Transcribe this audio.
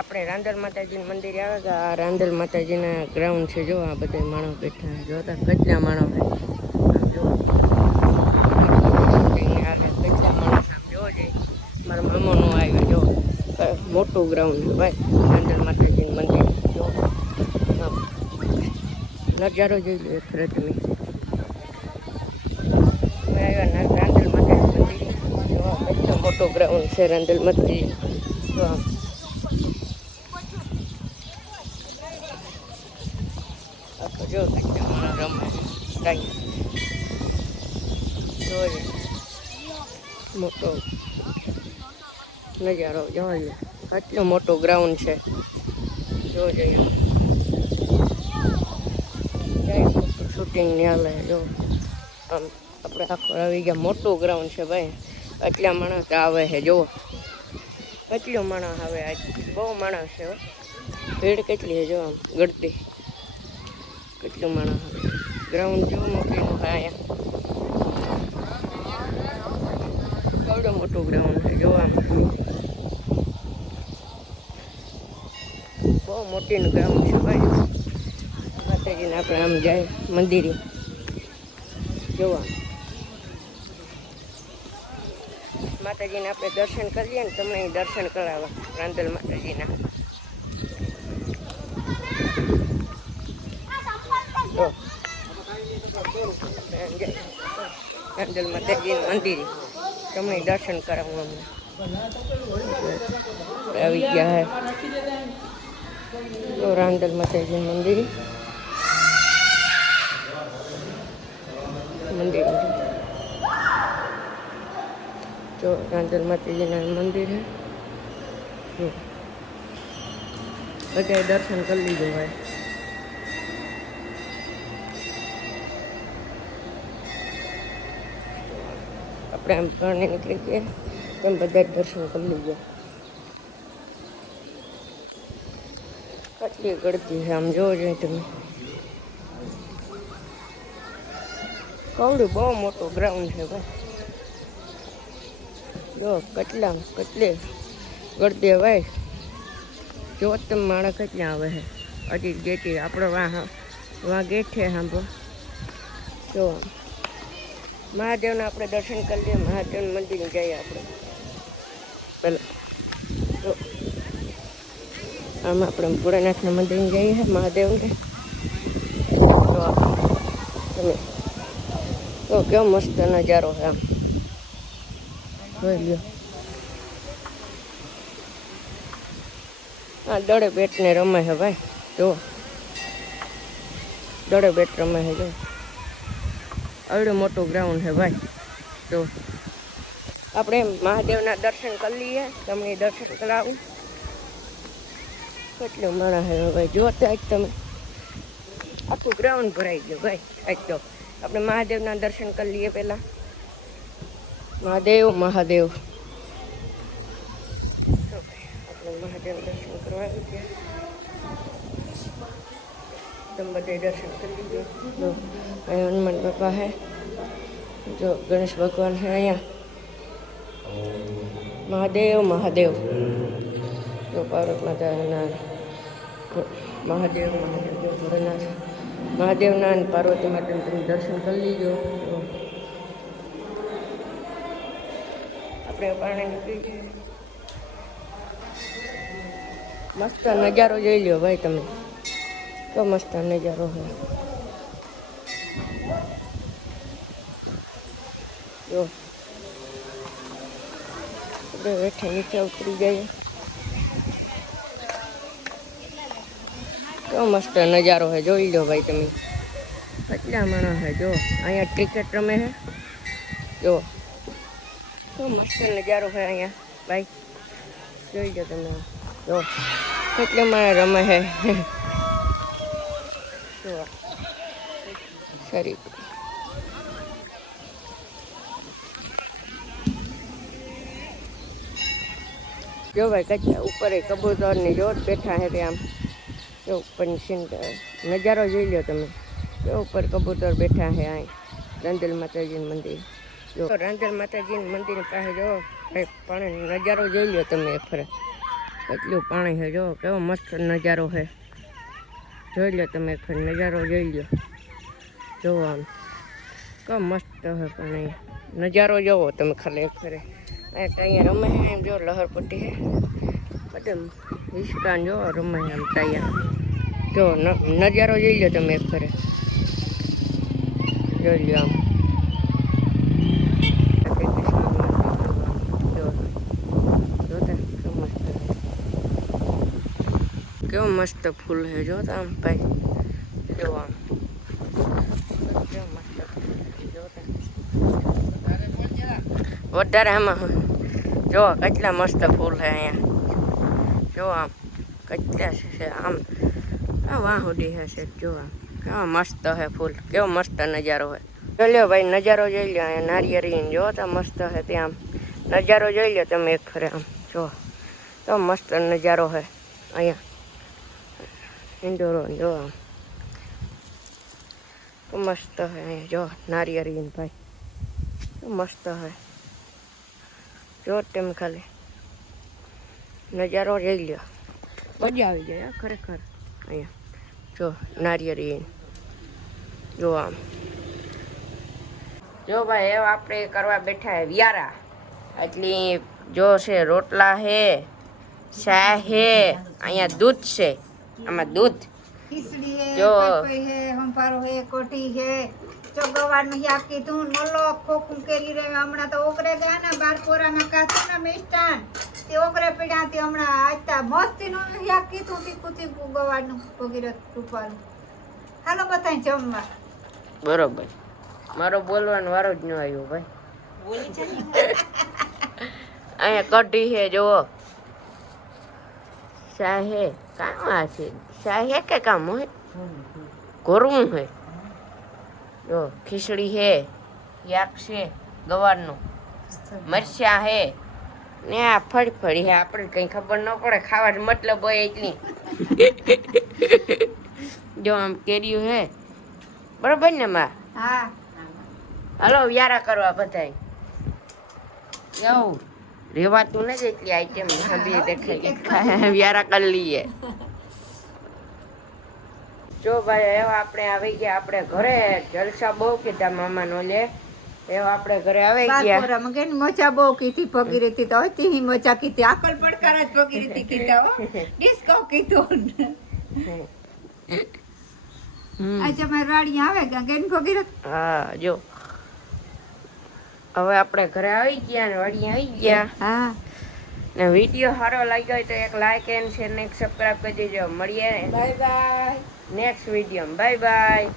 આપણે રાંદલ માતાજીનું મંદિર આવે કે આ રાંદલ માતાજીના ગ્રાઉન્ડ છે. જો આ બધા માણસ બેઠા છે. જોતા કેટલા માણસ છે. કેટલા માણસ આમ જોવો જઈએ. મારા મામાનું આવ્યા જો મોટું ગ્રાઉન્ડ છે ભાઈ રાંદલ માતાજીનું મંદિર. જો નજારો જોઈ લો ખરે તમે. આવ્યા રાંદલ માતાજીનું મંદિર. જો કેટલો મોટો ગ્રાઉન્ડ છે રાંદલ માતાજી. જો જો કેટલા રમે જોઈએ મોટો નજારો જોઈએ. કેટલો મોટો ગ્રાઉન્ડ છે. જો જોઈએ શૂટિંગ ને હાલે. જો આમ આપણે આખો આવી ગયા. મોટું ગ્રાઉન્ડ છે ભાઈ. એટલા માણસ આવે છે. જુઓ કેટલો માણસ આવે. આજ બહુ માણસ છે. ભીડ કેટલી છે જો આમ ગળતી. કેટલું માણસ આવે. ગ્રાઉન્ડ જેવું મોટું હોય અહીંયા. કેવડો મોટું ગ્રાઉન્ડ છે જો આમ. બહુ મોટીનું ગ્રાઉન્ડ છે ભાઈ. માતાજીને આપણે આમ જાય મંદિરે જોવા. માતાજીને આપણે દર્શન કરીએ ને તમને દર્શન કરાવવા રાંદલ માતાજીના. રાંદલ માતાજીનું મંદિર તમને દર્શન કરાવવું અમને. આવી ગયા હે તો રાંદલ માતાજીનું મંદિર. જો રાંદલ માતાજીના મંદિર હે. જો બધાએ દર્શન કરી લીધું ભાઈ. આપણે આમ ઘરને નીકળી ગયા તેમ બધા દર્શન કરી લીધો. કેટલી ગળતી છે આમ જોવો જોઈએ તમે. કવડું બહુ મોટો ગ્રાઉન્ડ છે ભાઈ. જો કેટલી ગળતી ભાઈ. જો તમે માણસ કેટલા આવે છે. હજી ગેટી આપણે વાં ગેટ છે સાંભળો. જો મહાદેવના આપણે દર્શન કરી લઈએ. મહાદેવનું મંદિર જઈએ આપણે પહેલાં. જો આમ આપણે ભોળાનાથના મંદિર જઈએ છે મહાદેવને. તો તમે તો કેવો મસ્ત નજારો છે આમ જોઈ લ્યો. હા દડે બેટને રમે છે ભાઈ. જો દડે બેટ રમે છે. જો આવડું મોટું ગ્રાઉન્ડ છે ભાઈ. તો આપણે મહાદેવના દર્શન કરી લઈએ. તમને દર્શન કરાવું. કેટલું માણસ છે ભાઈ. જોતા જ તમે આખું ગ્રાઉન્ડ ભરાઈ ગયું ભાઈ. આજ તો આપણે મહાદેવના દર્શન કરી લઈએ પહેલાં. મહાદેવ આપણે મહાદેવ દર્શન કરવા આવી ગયા. તમે બધે દર્શન કરી લીધો. જો અહીંયા હનુમાન બાપા છે. જો ગણેશ ભગવાન છે અહીંયા. મહાદેવ જો પાર્વતી માતાના મહાદેવ જો ભોળાનાથ મહાદેવના અને પાર્વતી માતાના તમે દર્શન કરી લીધો. આપણે પાણી નીકળી જઈએ. મસ્ત નજારો જોઈ લ્યો ભાઈ તમે. તો મસ્ત નજારો છે. જો આપણે બેઠે નીચે ઉતરી જઈએ. તો મસ્ત નજારો છે જોઈ લો ભાઈ તમે. કેટલા માણસ છે. જો અહીંયા ક્રિકેટ રમે છે. જો તો મસ્ત નજારો છે અહીંયા ભાઈ. જોઈ લો તમે. જો કેટલા માણસ રમે છે. જો સારી જો ભાઈ કેટલા ઉપર કબૂતરની જોત બેઠા છે તે આમ. જો ઉપરની સીન નજારો જોઈ લો તમે. જો ઉપર કબૂતર બેઠા છે અહીં રાંદલ માતાજીનું મંદિર. જો રાંદલ માતાજીનું મંદિર પાસે જો પણ નજારો જોઈ લો તમે ફરે. કેટલું પાણી છે જો, કેવો મસ્ત નજારો છે. જોઈ લો તમે એક નજારો જોઈ લો. જોવો આમ કેવો મસ્ત છે પણ નજારો જોવો તમે ખાલી એક ફેરે. અહીંયા રમે છે એમ જો લહરપટ્ટી છે બધે હિસ્કાન જો રમે છે એમ ત્યાં જો નજારો જોઈ લો તમે એક ફેરે. જોઈ લો આમ કેવો મસ્ત ફૂલ છે જો આમ ભાઈ. જો આમ કેવો મસ્ત વધારે આમાં જો કેટલા મસ્ત ફૂલ છે અહીંયા. જો આમ કેટલા છે આમ વાહ ઉડી હશે. જો આમ કેવો મસ્ત છે ફૂલ, કેવો મસ્ત નજારો છે. જોઈ લો ભાઈ નજારો જોઈ લો. અહીંયા નારિયેળી જો તો મસ્ત છે ત્યાં આમ નજારો જોઈ લો તમે એક ફરે આમ. જો તો મસ્ત નજારો છે અહીંયા ઇન્ડોરો. જો આમ મસ્ત છે અહીંયા જો નારિયેળી ભાઈ મસ્ત છે. જો તમે ખાલી નજારો જોઈ લો, મજા આવી જાય ખરેખર અહીંયા. જો નારિયેળી જો આમ. જો ભાઈ એવા આપણે કરવા બેઠા હે વ્યારા. એટલી જો છે રોટલા હે, ચા હે, અહીંયા દૂધ છે. આમાં દૂધ ખીચડી હે, જો પપઈ હે, હંફારો હે, કોઠી હે, ચોગવાનું શાક કીધું, મલો ખોખું કેરી રે. હમણાં તો ઓકરે ગયા ને બાર પોરામાં કાચું ને મિષ્ટાન તે ઓકરે પડ્યા તે હમણાં આજતા મસ્તીનું શાક કીધું તીખું તીખું ગવાનું ભગીરથ રૂપાનું. હાલો બધાય જમવા. બરોબર. મારો બોલવાનો વારો જ ન આવ્યો ભાઈ. અહીંયા કઢી હે જુઓ, ચા હે. કામ આ છે ચા હે કે કામ હોય ઘોરવું હે. જો ખીચડી હે, યાક છે ગવારનું, મરચા હે ને આ ફળફળી હે. આપણે કઈ ખબર ન પડે, ખાવા મતલબ હોય એટલી. જો આમ કેરીયું હે. બરોબર ને માં? હા હાલો વ્યારા કરવા બધાય. એવું રેવાતું નથી એટલી આઈટમ સાંભળી દેખાય. વ્યારા કરી લઈએ. જો ભાઈ એવા આપણે આવી ગયા આપણે ઘરે. જલસા બહુ કીધા મામાનો લે એવા આપણે ઘરે આવી ગયા. બારપોરામાં કે મજા બહુ કીધી ભગીરથી તો હતી મજા કીધી. આકલ પડકાર જ ભગીરથી કીધા હો. ડિસ્કો કીધું. આજે મારી વાડી આવે ગંગેન ભગીરથ. હા જો હવે આપણે ઘરે આવી ગયા ને વાડી આવી ગયા. હા ને વિડીયો સારો લાગ્યો હોય તો એક લાઈક એન્ડ શેર ને સબસ્ક્રાઇબ કરી દેજો. મળીએ bye bye. Next video. Bye bye.